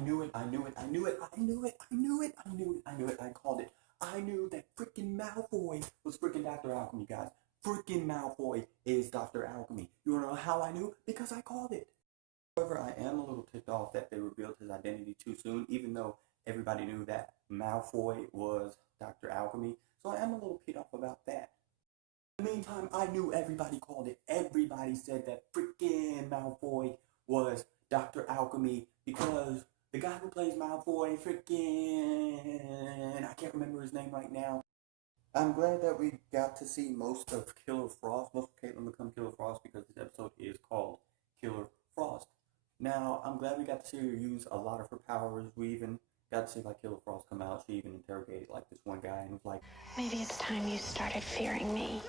knew it, I knew it, I knew it, I knew it, I knew it, I knew it, I knew it, I called it. I knew that freaking Malfoy was freaking Dr. Alchemy, guys. Freaking Malfoy is Dr. Alchemy. You wanna know how I knew? Because I called it. However, I am a little ticked off that they revealed his identity too soon, even though everybody knew that Malfoy was Dr. Alchemy. So I am a little peed off about that. In the meantime, I knew everybody called it. Everybody said that freaking Malfoy was Dr. Alchemy because the guy who plays Malfoy, freaking, I can't remember his name right now. I'm glad that we got to see most of Killer Frost, most of Caitlin become Killer Frost because this episode is called Killer Frost. Now, I'm glad we got to see her use a lot of her powers. We even got to see like Killer Frost come out. She even interrogated like this one guy and was like, maybe it's time you started fearing me.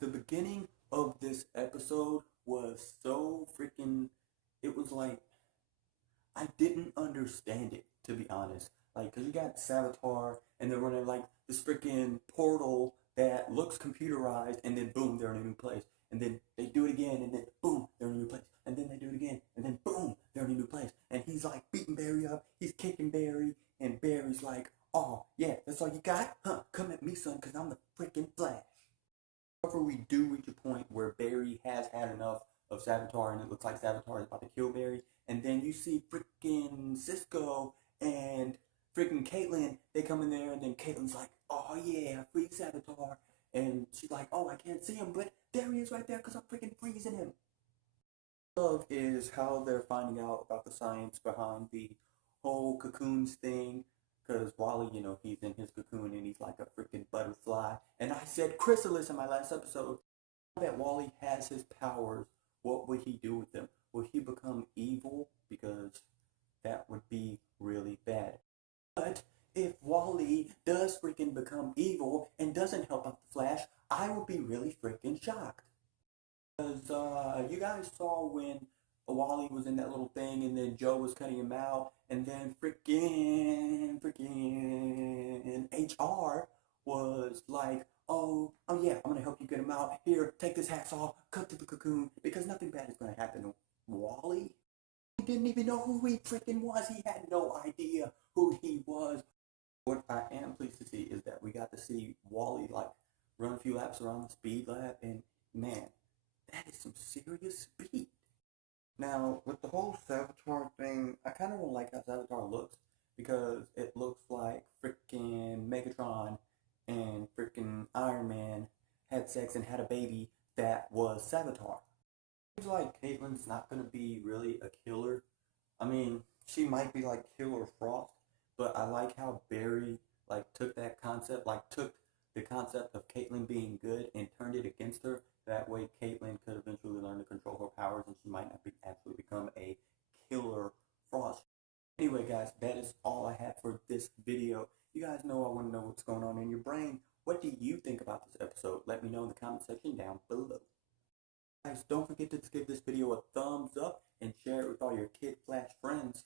The beginning of this episode was so freaking, it was like, I didn't understand it, to be honest. Like, cause you got Savitar, and they're running like this freaking portal that looks computerized, and then boom, they're in a new place. And then they do it again, and then boom, they're in a new place. And then they do it again, and then boom, they're in a new place. And he's like beating Barry up, he's kicking Barry, and Barry's like, oh, yeah, that's all you got? Huh, come at me, son, cause I'm the freaking Flash. However, we do reach a point where Barry has had enough of Savitar, and it looks like Savitar is about to kill Barry. And then you see freaking Cisco and freaking Caitlin, they come in there, and then Caitlin's like, oh yeah, free Savitar. And she's like, oh, I can't see him, but there he is right there because I'm freaking freezing him. Love is how they're finding out about the science behind the whole cocoons thing. Because Wally, you know, he's in his cocoon and he's like a freaking butterfly. And I said chrysalis in my last episode. Now that Wally has his powers, what would he do with them? Will he become evil? Because that would be really bad. But if Wally does freaking become evil and doesn't help out the Flash, I would be really freaking shocked. Because you guys saw when Wally was in that little thing and then Joe was cutting him out, and then freaking HR was like, oh yeah, I'm gonna help you get him out. Here, take this hacksaw, cut to the cocoon, because nothing bad is gonna happen to Wally. He didn't even know who he freaking was. He had no idea who he was. What I am pleased to see is that we got to see Wally like run a few laps around the speed lab, and man, that is some serious speed. Now, with the whole Savitar thing, I kind of don't like how Savitar looks because it looks like freaking Megatron and freaking Iron Man had sex and had a baby that was Savitar. Seems like Caitlin's not going to be really a killer. I mean, she might be like Killer Frost, but I like how Barry like took that concept, like took the concept of Caitlin being good and turned it against her. That way Caitlin could eventually learn to control her powers and she might not actually become a Killer Frost. Anyway guys, that is all I have for this video. You guys know I want to know what's going on in your brain. What do you think about this episode? Let me know in the comment section down below. Guys, don't forget to give this video a thumbs up and share it with all your Kid Flash friends.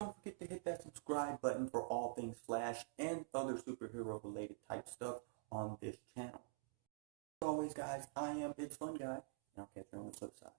Don't forget to hit that subscribe button for all things Flash and other superhero related type stuff on this channel. As always guys, I am It's Fun Guy, and I'll catch you on the flip side.